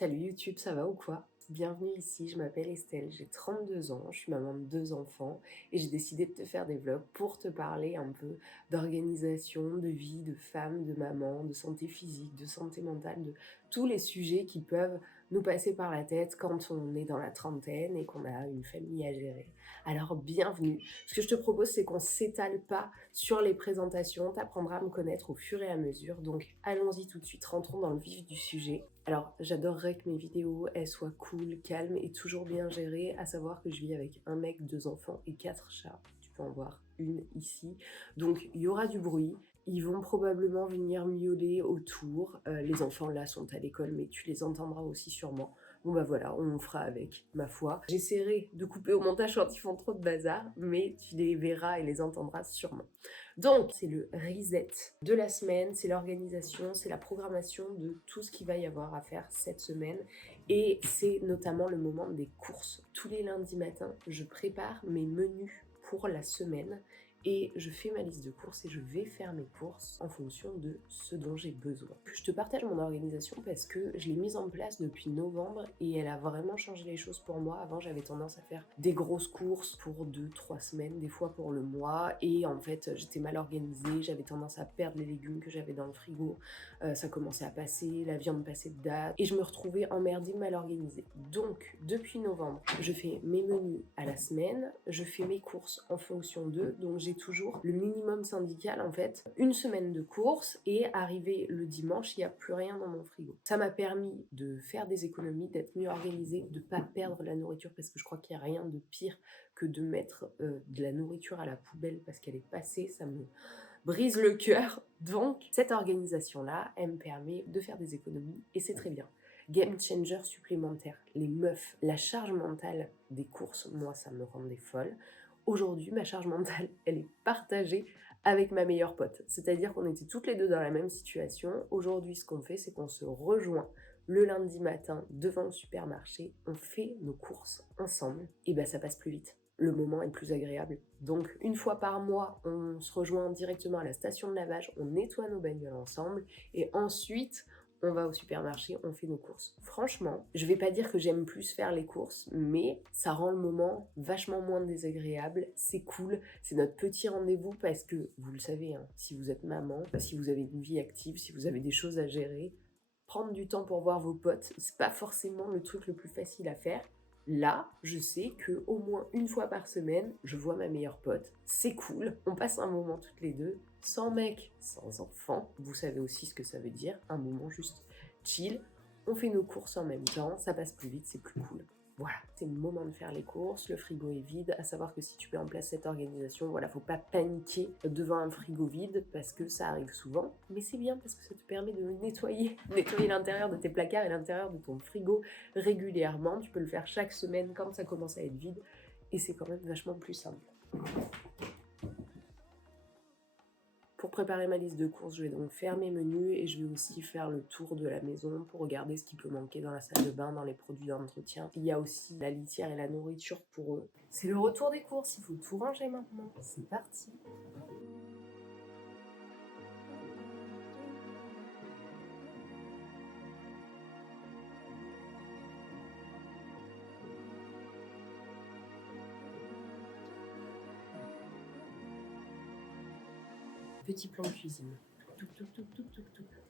Salut YouTube, ça va ou quoi? Bienvenue ici, je m'appelle Estelle, j'ai 32 ans, je suis maman de 2 enfants et j'ai décidé de te faire des vlogs pour te parler un peu d'organisation, de vie, de femme, de maman, de santé physique, de santé mentale, de tous les sujets qui peuvent nous passer par la tête quand on est dans la trentaine et qu'on a une famille à gérer. Alors bienvenue. Ce que je te propose, c'est qu'on ne s'étale pas sur les présentations, tu apprendras à me connaître au fur et à mesure. Donc allons-y tout de suite, rentrons dans le vif du sujet. Alors, j'adorerais que mes vidéos, elles soient cool, calmes et toujours bien gérées, à savoir que je vis avec un mec, 2 enfants et 4 chats. Tu peux en voir une ici. Donc, il y aura du bruit. Ils vont probablement venir miauler autour. Les enfants, là, sont à l'école, mais tu les entendras aussi sûrement. Bon bah voilà, on fera avec, ma foi. J'essaierai de couper au montage quand ils font trop de bazar, mais tu les verras et les entendras sûrement. Donc, c'est le reset de la semaine, c'est l'organisation, c'est la programmation de tout ce qu'il va y avoir à faire cette semaine. Et c'est notamment le moment des courses. Tous les lundis matins, je prépare mes menus pour la semaine et je fais ma liste de courses et je vais faire mes courses en fonction de ce dont j'ai besoin. Je te partage mon organisation parce que je l'ai mise en place depuis novembre et elle a vraiment changé les choses pour moi. Avant, j'avais tendance à faire des grosses courses pour 2-3 semaines, des fois pour le mois, et en fait, j'étais mal organisée, j'avais tendance à perdre les légumes que j'avais dans le frigo, ça commençait à passer, la viande passait de date, et je me retrouvais emmerdée, mal organisée. Donc, depuis novembre, je fais mes menus à la semaine, je fais mes courses en fonction d'eux, donc j'ai toujours le minimum syndical en fait, une semaine de courses et arrivé le dimanche, il n'y a plus rien dans mon frigo. Ça m'a permis de faire des économies, d'être mieux organisée, de ne pas perdre la nourriture parce que je crois qu'il n'y a rien de pire que de mettre de la nourriture à la poubelle parce qu'elle est passée, ça me brise le cœur. Donc cette organisation-là, elle me permet de faire des économies et c'est très bien. Game changer supplémentaire, les meufs, la charge mentale des courses, moi ça me rendait folle. Aujourd'hui, ma charge mentale, elle est partagée avec ma meilleure pote. C'est-à-dire qu'on était toutes les deux dans la même situation. Aujourd'hui, ce qu'on fait, c'est qu'on se rejoint le lundi matin devant le supermarché. On fait nos courses ensemble. Et ben, ça passe plus vite. Le moment est plus agréable. Donc, une fois par mois, on se rejoint directement à la station de lavage. On nettoie nos bagnoles ensemble. Et ensuite, on va au supermarché, on fait nos courses. Franchement, je vais pas dire que j'aime plus faire les courses, mais ça rend le moment vachement moins désagréable. C'est cool, c'est notre petit rendez-vous parce que, vous le savez, hein, si vous êtes maman, si vous avez une vie active, si vous avez des choses à gérer, prendre du temps pour voir vos potes, c'est pas forcément le truc le plus facile à faire. Là, je sais que au moins une fois par semaine, je vois ma meilleure pote. C'est cool, on passe un moment toutes les deux, sans mec, sans enfant. Vous savez aussi ce que ça veut dire, un moment juste chill. On fait nos courses en même temps, ça passe plus vite, c'est plus cool. Voilà, c'est le moment de faire les courses, le frigo est vide, à savoir que si tu mets en place cette organisation, voilà, faut pas paniquer devant un frigo vide parce que ça arrive souvent, mais c'est bien parce que ça te permet de nettoyer l'intérieur de tes placards et l'intérieur de ton frigo régulièrement. Tu peux le faire chaque semaine quand ça commence à être vide et c'est quand même vachement plus simple. Pour préparer ma liste de courses, je vais donc faire mes menus et je vais aussi faire le tour de la maison pour regarder ce qui peut manquer dans la salle de bain, dans les produits d'entretien. Il y a aussi la litière et la nourriture pour eux. C'est le retour des courses, il faut tout ranger maintenant. C'est parti! Petit plan de cuisine.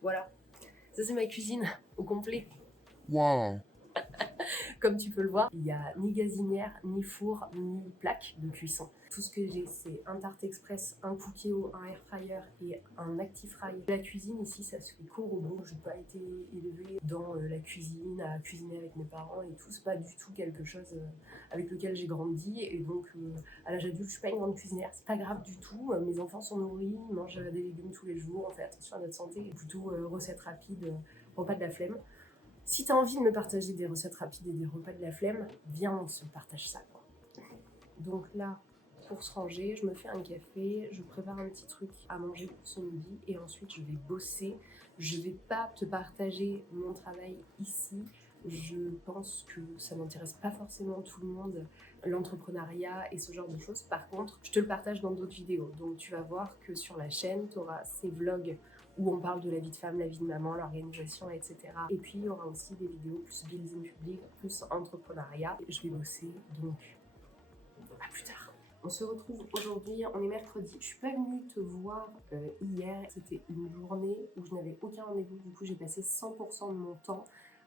Voilà, ça c'est ma cuisine au complet. Wow. Comme tu peux le voir, il n'y a ni gazinière, ni four, ni plaque de cuisson. Tout ce que j'ai, c'est un Tarte Express, un Cookéo, un Air Fryer et un Actifry. La cuisine ici, ça se fait court au bout. Je n'ai pas été élevée dans la cuisine, à cuisiner avec mes parents et tout. C'est pas du tout quelque chose avec lequel j'ai grandi. Et donc, à l'âge adulte, je suis pas une grande cuisinière. C'est pas grave du tout. Mes enfants sont nourris, ils mangent des légumes tous les jours. On fait attention à notre santé. Et plutôt recettes rapides, repas de la flemme. Si tu as envie de me partager des recettes rapides et des repas de la flemme, viens, on se partage ça, quoi. Donc là, pour se ranger, je me fais un café, je prépare un petit truc à manger pour ce midi et ensuite je vais bosser. Je vais pas te partager mon travail ici. Je pense que ça n'intéresse pas forcément tout le monde, l'entrepreneuriat et ce genre de choses. Par contre, je te le partage dans d'autres vidéos. Donc tu vas voir que sur la chaîne, tu auras ces vlogs où on parle de la vie de femme, la vie de maman, l'organisation, etc. Et puis il y aura aussi des vidéos plus building public, plus entrepreneuriat. Je vais bosser, donc à plus tard. On se retrouve aujourd'hui, on est mercredi. Je suis pas venue te voir hier, c'était une journée où je n'avais aucun rendez-vous, du coup j'ai passé 100% de mon temps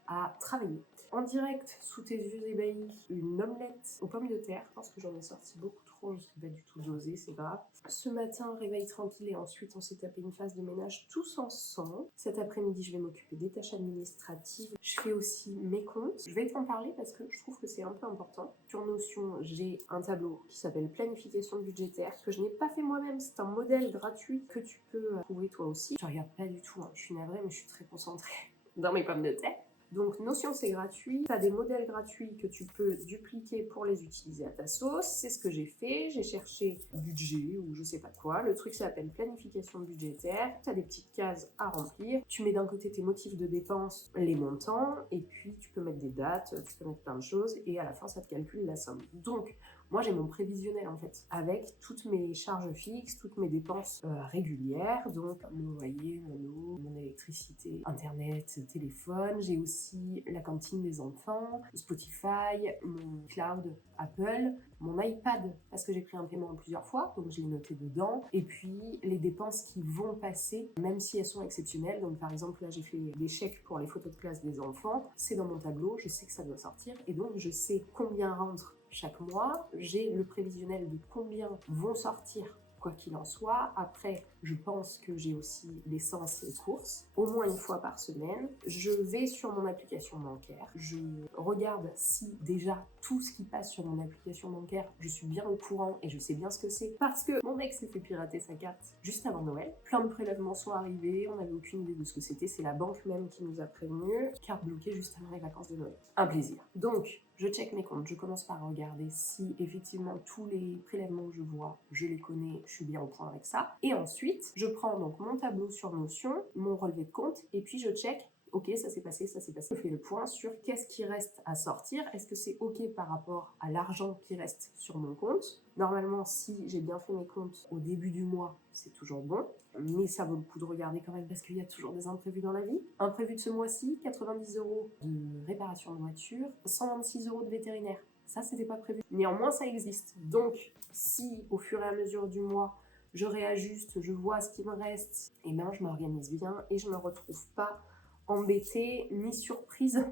à travailler. En direct, sous tes yeux ébahis, une omelette aux pommes de terre. Je pense que j'en ai sorti beaucoup trop, je ne sais pas du tout doser, c'est grave. Ce matin, réveil tranquille et ensuite on s'est tapé une phase de ménage tous ensemble. Cet après-midi, je vais m'occuper des tâches administratives. Je fais aussi mes comptes. Je vais t'en parler parce que je trouve que c'est un peu important. Sur Notion, j'ai un tableau qui s'appelle planification budgétaire que je n'ai pas fait moi-même. C'est un modèle gratuit que tu peux trouver toi aussi. Je regarde pas du tout, hein. Je suis navrée, mais je suis très concentrée dans mes pommes de terre. Donc Notion c'est gratuit, tu as des modèles gratuits que tu peux dupliquer pour les utiliser à ta sauce, c'est ce que j'ai fait, j'ai cherché budget ou je sais pas quoi, le truc s'appelle planification budgétaire, tu as des petites cases à remplir, tu mets d'un côté tes motifs de dépenses, les montants, et puis tu peux mettre des dates, tu peux mettre plein de choses, et à la fin ça te calcule la somme. Donc moi, j'ai mon prévisionnel en fait, avec toutes mes charges fixes, toutes mes dépenses régulières, donc mon loyer, mon eau, mon électricité, internet, téléphone. J'ai aussi la cantine des enfants, Spotify, mon cloud Apple, mon iPad, parce que j'ai pris un paiement en plusieurs fois, donc je l'ai noté dedans. Et puis les dépenses qui vont passer, même si elles sont exceptionnelles. Donc par exemple, là, j'ai fait des chèques pour les photos de classe des enfants. C'est dans mon tableau, je sais que ça doit sortir, et donc je sais combien rentre chaque mois, j'ai le prévisionnel de combien vont sortir quoi qu'il en soit. Après, je pense que j'ai aussi l'essence et courses, au moins une fois par semaine. Je vais sur mon application bancaire, je regarde si déjà tout ce qui passe sur mon application bancaire, je suis bien au courant et je sais bien ce que c'est, parce que mon mec s'est fait pirater sa carte juste avant Noël. Plein de prélèvements sont arrivés, on n'avait aucune idée de ce que c'était, c'est la banque même qui nous a prévenus. Carte bloquée juste avant les vacances de Noël. Un plaisir. Donc, je check mes comptes, je commence par regarder si effectivement tous les prélèvements que je vois, je les connais, je suis bien au point avec ça. Et ensuite, je prends donc mon tableau sur Notion, mon relevé de compte, et puis je check, ok, ça s'est passé, ça s'est passé. Je fais le point sur qu'est-ce qui reste à sortir, est-ce que c'est ok par rapport à l'argent qui reste sur mon compte. Normalement, si j'ai bien fait mes comptes au début du mois, c'est toujours bon. Mais ça vaut le coup de regarder quand même parce qu'il y a toujours des imprévus dans la vie. Imprévu de ce mois-ci, 90 € de réparation de voiture, 126 € de vétérinaire. Ça, c'était pas prévu. Néanmoins, ça existe. Donc, si au fur et à mesure du mois, je réajuste, je vois ce qui me reste, et bien je m'organise bien et je me retrouve pas embêtée ni surprise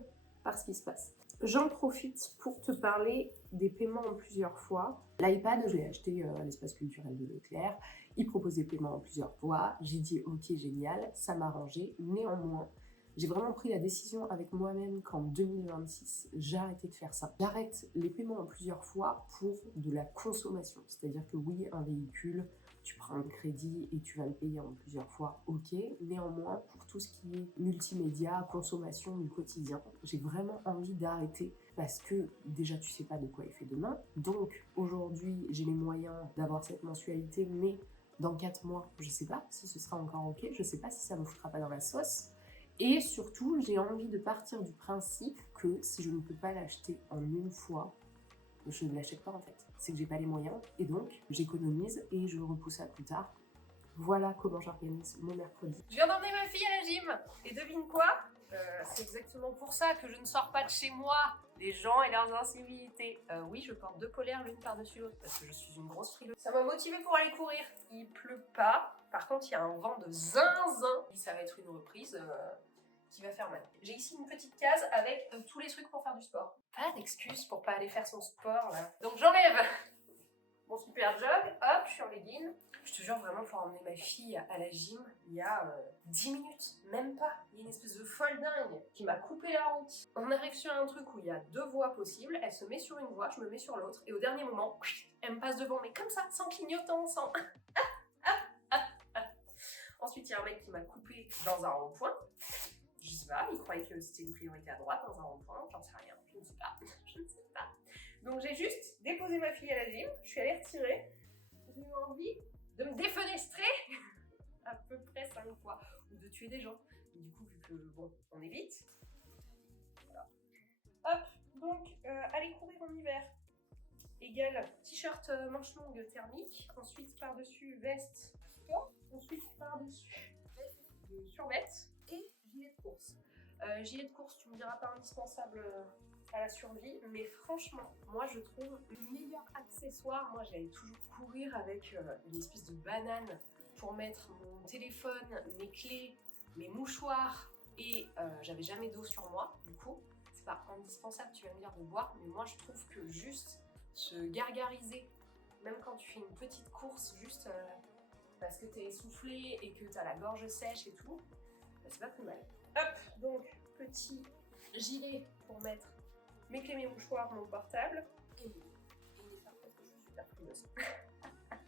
par ce qui se passe. J'en profite pour te parler des paiements en plusieurs fois. L'iPad, je l'ai acheté à l'espace culturel de Leclerc. Il propose des paiements en plusieurs fois. J'ai dit ok, génial, ça m'a arrangé. Néanmoins, j'ai vraiment pris la décision avec moi-même qu'en 2026, j'arrêtais de faire ça. J'arrête les paiements en plusieurs fois pour de la consommation. C'est-à-dire que oui, un véhicule, tu prends un crédit et tu vas le payer en plusieurs fois, ok. Néanmoins, pour tout ce qui est multimédia, consommation du quotidien, j'ai vraiment envie d'arrêter parce que déjà tu sais pas de quoi il fait demain. Donc aujourd'hui, j'ai les moyens d'avoir cette mensualité, mais dans 4 mois, je sais pas si ce sera encore ok, je sais pas si ça me foutra pas dans la sauce. Et surtout, j'ai envie de partir du principe que si je ne peux pas l'acheter en une fois, je ne l'achète pas en fait. C'est que j'ai pas les moyens et donc j'économise et je repousse à plus tard. Voilà comment j'organise mon mercredi. Je viens d'emmener ma fille à la gym et devine quoi, c'est exactement pour ça que je ne sors pas de chez moi, les gens et leurs incivilités. Oui, je porte 2 polaires l'une par-dessus l'autre parce que je suis une grosse frileuse. Ça m'a motivée pour aller courir. Il pleut pas, par contre il y a un vent de zinzin. Ça va être une reprise qui va faire mal. J'ai ici une petite case avec tous les trucs pour faire du sport. Pas d'excuse pour pas aller faire son sport là. Donc j'enlève mon super jog, hop, je suis en legging. Je te jure vraiment pour emmener ma fille à la gym, il y a 10 minutes, même pas. Il y a une espèce de folle dingue qui m'a coupé la route. On arrive sur un truc où il y a 2 voies possibles, elle se met sur une voie, je me mets sur l'autre, et au dernier moment, elle me passe devant, mais comme ça, sans clignotant, sans... Ensuite, il y a un mec qui m'a coupé dans un rond-point. Je sais pas, il croyait que c'était une priorité à droite dans un rond-point, j'en sais rien, je ne sais pas, je ne sais pas. Donc j'ai juste déposé ma fille à la gym, je suis allée retirer, j'ai eu envie de me défenestrer à peu près 5 fois, ou de tuer des gens. Et du coup, vu que, bon, on évite. Voilà. Hop, donc, aller courir en hiver égale t-shirt manche longue thermique, ensuite par-dessus veste sport, ensuite par-dessus veste de survêt et gilet de course. Gilet de course, tu me diras pas indispensable à la survie, mais franchement, moi je trouve le meilleur accessoire. Moi j'allais toujours courir avec une espèce de banane pour mettre mon téléphone, mes clés, mes mouchoirs et j'avais jamais d'eau sur moi. Du coup, c'est pas indispensable, tu vas me dire, de boire, mais moi je trouve que juste se gargariser, même quand tu fais une petite course, juste parce que t'es essoufflé et que t'as la gorge sèche et tout, bah, c'est pas plus mal. Hop, donc petit gilet pour mettre mes clés, mes mouchoirs, mon portable et une écharpe parce que je suis super frileuse.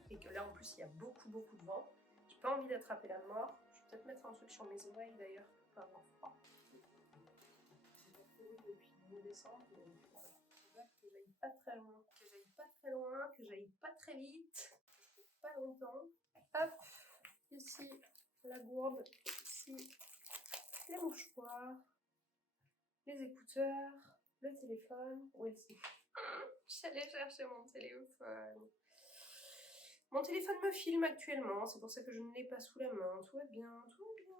Et que là en plus il y a beaucoup de vent. J'ai pas envie d'attraper la mort. Je vais peut-être mettre un truc sur mes oreilles d'ailleurs pour pas avoir froid. J'ai pas couru depuis mi-décembre, donc que j'aille pas très loin, que j'aille pas très vite, que je cours pas longtemps. Hop, ici la gourde, ici les mouchoirs, les écouteurs, le téléphone. Où est-ce que j'allais chercher mon téléphone? Mon téléphone me filme actuellement, c'est pour ça que je ne l'ai pas sous la main. Tout va bien, tout va bien.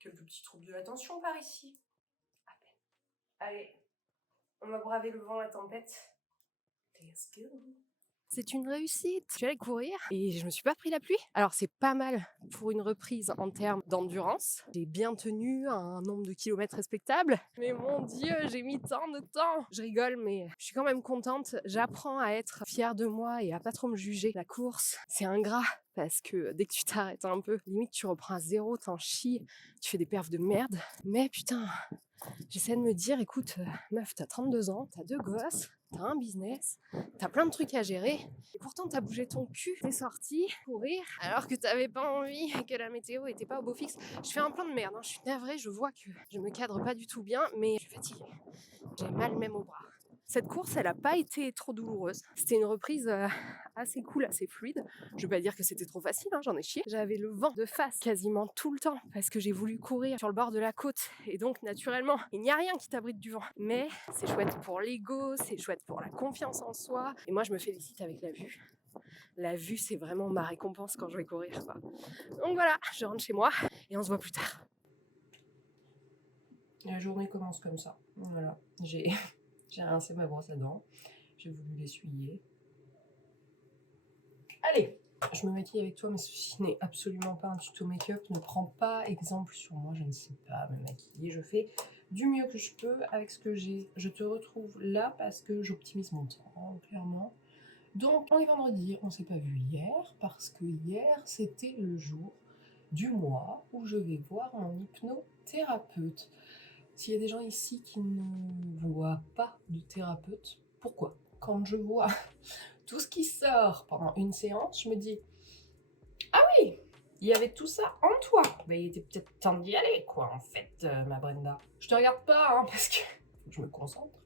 Quelques petits troubles de l'attention par ici. À peine. Allez, on va braver le vent, la tempête. Let's go. C'est une réussite. Je suis allée courir et je me suis pas pris la pluie. Alors c'est pas mal pour une reprise en termes d'endurance. J'ai bien tenu un nombre de kilomètres respectable. Mais mon Dieu, j'ai mis tant de temps. Je rigole, mais je suis quand même contente. J'apprends à être fière de moi et à pas trop me juger. La course, c'est ingrat parce que dès que tu t'arrêtes un peu, limite tu reprends à zéro, t'en chies, tu fais des perfs de merde. Mais putain, j'essaie de me dire, écoute, meuf, t'as 32 ans, t'as 2 gosses, t'as un business, t'as plein de trucs à gérer, et pourtant t'as bougé ton cul, t'es sortie courir, alors que t'avais pas envie et que la météo était pas au beau fixe. Je fais un plan de merde, hein. Je suis navrée, je vois que je me cadre pas du tout bien, mais je suis fatiguée. J'ai mal même au bras. Cette course, elle a pas été trop douloureuse. C'était une reprise assez cool, assez fluide. Je vais pas dire que c'était trop facile, hein, j'en ai chié. J'avais le vent de face quasiment tout le temps parce que j'ai voulu courir sur le bord de la côte et donc naturellement, il n'y a rien qui t'abrite du vent. Mais c'est chouette pour l'ego, c'est chouette pour la confiance en soi. Et moi, je me félicite avec la vue. La vue, c'est vraiment ma récompense quand je vais courir, quoi. Donc voilà, je rentre chez moi et on se voit plus tard. La journée commence comme ça. Voilà, j'ai rincé ma brosse à dents. J'ai voulu l'essuyer. Allez, je me maquille avec toi, mais ceci n'est absolument pas un tuto make-up. Ne prends pas exemple sur moi, je ne sais pas me maquiller. Je fais du mieux que je peux avec ce que j'ai. Je te retrouve là parce que j'optimise mon temps, clairement. Donc, on est vendredi, on s'est pas vu hier, parce que hier, c'était le jour du mois où je vais voir mon hypnothérapeute. S'il y a des gens ici qui ne voient pas de thérapeute, pourquoi? Quand je vois tout ce qui sort pendant une séance, je me dis « Ah oui, il y avait tout ça en toi !» Ben, il était peut-être temps d'y aller, quoi, en fait, ma Brenda. Je te regarde pas, hein, parce que je me concentre.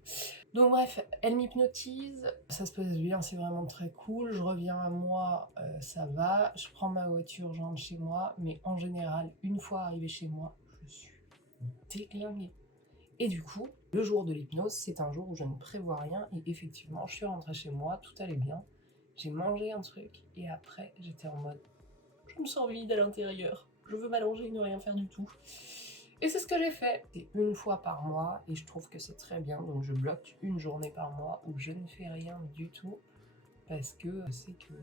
Donc bref, elle m'hypnotise, ça se passe bien, c'est vraiment très cool. Je reviens à moi, ça va. Je prends ma voiture, je rentre chez moi, mais en général, une fois arrivée chez moi, je suis déglinguée. Et du coup, le jour de l'hypnose, c'est un jour où je ne prévois rien et effectivement, je suis rentrée chez moi, tout allait bien. J'ai mangé un truc et après, j'étais en mode « Je me sens vide à l'intérieur, je veux m'allonger et ne rien faire du tout. » Et c'est ce que j'ai fait. C'est une fois par mois et je trouve que c'est très bien. Donc je bloque une journée par mois où je ne fais rien du tout parce que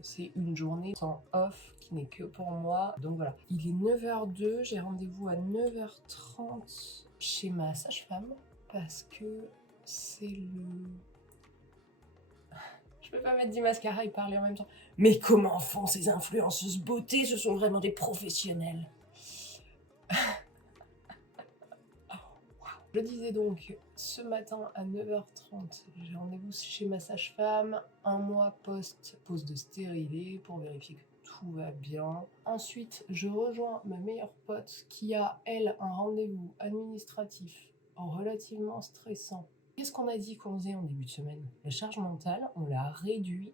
c'est une journée sans off qui n'est que pour moi. Donc voilà. Il est 9h02, j'ai rendez-vous à 9h30 chez ma sage-femme parce que c'est le... Je peux pas mettre du mascara et parler en même temps. Mais comment font ces influenceuses beauté? Ce sont vraiment des professionnels. Je disais donc, ce matin à 9h30, j'ai rendez-vous chez ma sage-femme, un mois post-pose de stérilet pour vérifier que tout va bien. Ensuite, je rejoins ma meilleure pote qui a, elle, un rendez-vous administratif relativement stressant. Qu'est-ce qu'on a dit qu'on faisait en début de semaine? La charge mentale, on l'a réduit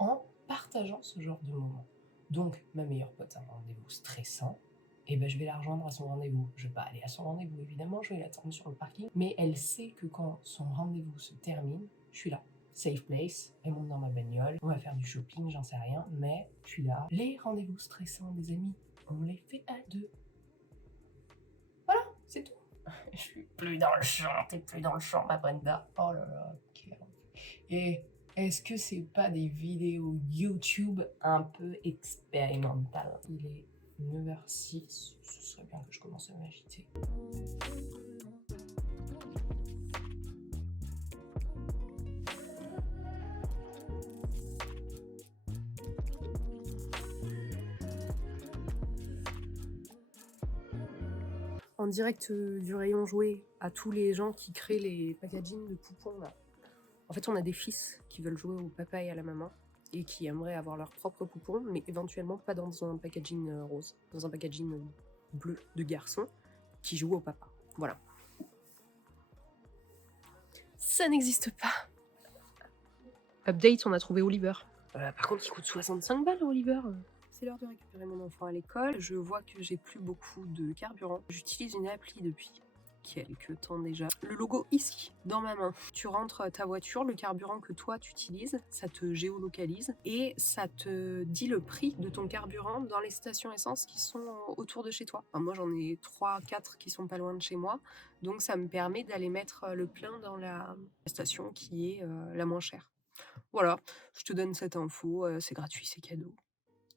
en partageant ce genre de moments. Donc, ma meilleure pote a un rendez-vous stressant. Et ben je vais la rejoindre à son rendez-vous. Je vais pas aller à son rendez-vous, évidemment, je vais l'attendre sur le parking. Mais elle sait que quand son rendez-vous se termine, je suis là. Safe place, elle monte dans ma bagnole, on va faire du shopping, j'en sais rien, mais je suis là. Les rendez-vous stressants des amis, on les fait à deux. C'est tout. Je suis plus dans le champ, t'es plus dans le champ, ma Brenda. Oh là là, quel enfer. Et est-ce que c'est pas des vidéos YouTube un peu expérimentales? Il est 9h06, ce serait bien que je commence à m'agiter. En direct du rayon jouets à tous les gens qui créent les packaging de poupons là. En fait, on a des fils qui veulent jouer au papa et à la maman et qui aimeraient avoir leur propre poupon, mais éventuellement pas dans un packaging rose, dans un packaging bleu de garçon qui joue au papa. Voilà. Ça n'existe pas. Update, on a trouvé Oliver. Par contre, il coûte 65 balles, Oliver. C'est l'heure de récupérer mon enfant à l'école. Je vois que j'ai plus beaucoup de carburant. J'utilise une appli depuis quelques temps déjà. Le logo ici, dans ma main. Tu rentres ta voiture, le carburant que toi tu utilises, ça te géolocalise et ça te dit le prix de ton carburant dans les stations essence qui sont autour de chez toi. Enfin, moi j'en ai 3-4 qui sont pas loin de chez moi, donc ça me permet d'aller mettre le plein dans la station qui est la moins chère. Voilà, je te donne cette info, c'est gratuit, c'est cadeau.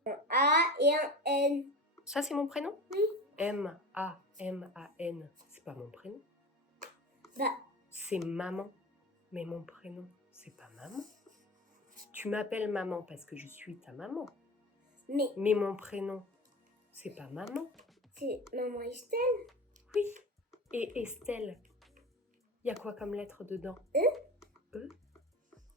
Un A et un N. Ça c'est mon prénom? Oui. M-A-M-A-N, c'est pas mon prénom. Bah. C'est maman, mais mon prénom, c'est pas maman. Tu m'appelles maman parce que je suis ta maman. Mais mon prénom, c'est pas maman. C'est maman Estelle. Oui. Et Estelle, il y a quoi comme lettre dedans? E.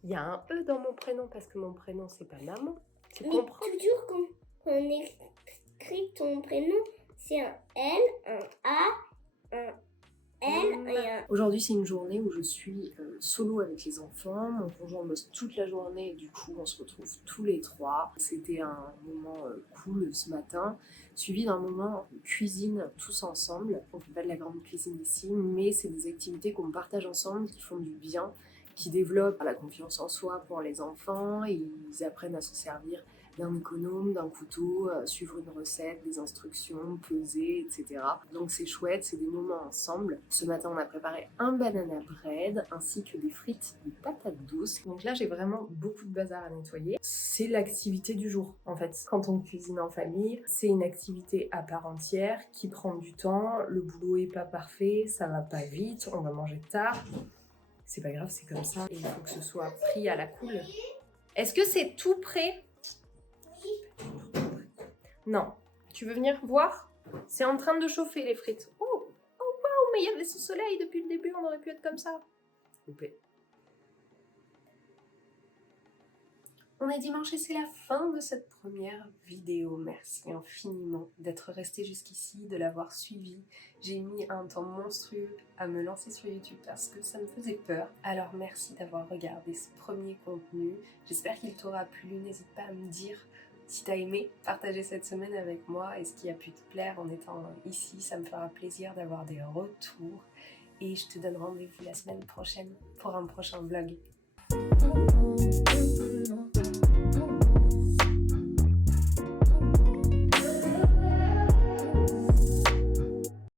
Il y a un E dans mon prénom parce que mon prénom, c'est pas maman. Tu comprends? Toujours quand on écrit ton prénom, c'est un L, un A, un L et un... Aujourd'hui, c'est une journée où je suis solo avec les enfants. Mon conjoint bosse toute la journée et du coup, on se retrouve tous les trois. C'était un moment cool ce matin, suivi d'un moment cuisine tous ensemble. On fait pas de la grande cuisine ici, mais c'est des activités qu'on partage ensemble qui font du bien, qui développent la confiance en soi pour les enfants. Et ils apprennent à se servir d'un économe, d'un couteau, suivre une recette, des instructions, peser, etc. Donc c'est chouette, c'est des moments ensemble. Ce matin, on a préparé un banana bread ainsi que des frites de patates douces. Donc là, j'ai vraiment beaucoup de bazar à nettoyer. C'est l'activité du jour, en fait. Quand on cuisine en famille, c'est une activité à part entière qui prend du temps. Le boulot est pas parfait, ça va pas vite, on va manger tard. C'est pas grave, c'est comme ça. Et il faut que ce soit pris à la cool. Est-ce que c'est tout prêt? Non. Tu veux venir voir? C'est en train de chauffer les frites. Oh waouh, mais il y avait ce soleil depuis le début, on aurait pu être comme ça. Loupé. On est dimanche et c'est la fin de cette première vidéo. Merci infiniment d'être resté jusqu'ici, de l'avoir suivi. J'ai mis un temps monstrueux à me lancer sur YouTube parce que ça me faisait peur. Alors merci d'avoir regardé ce premier contenu. J'espère qu'il t'aura plu. N'hésite pas à me dire si t'as aimé partager cette semaine avec moi et ce qui a pu te plaire en étant ici. Ça me fera plaisir d'avoir des retours. Et je te donne rendez-vous la semaine prochaine pour un prochain vlog.